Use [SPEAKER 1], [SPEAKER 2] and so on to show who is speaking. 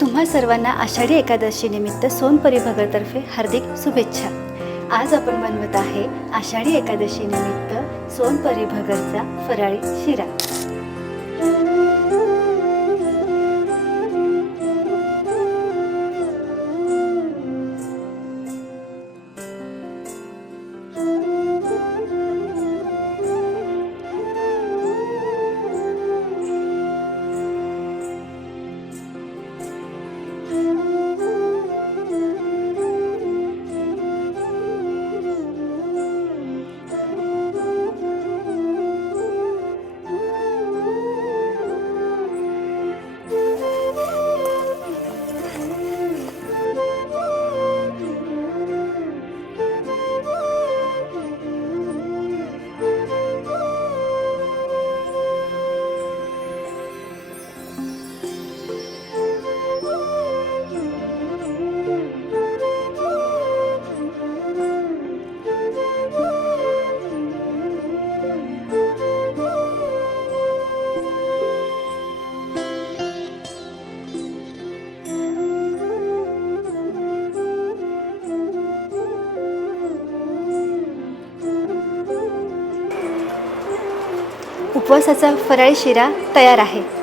[SPEAKER 1] तुम्हा सर्वांना आषाढी एकादशीनिमित्त सोनपरी हार्दिक शुभेच्छा. आज आपण बनवत आहे आषाढी एकादशीनिमित्त सोनपरी भगरचा फराळी शिरा. उपवासाचा फराळी शिरा तयार आहे.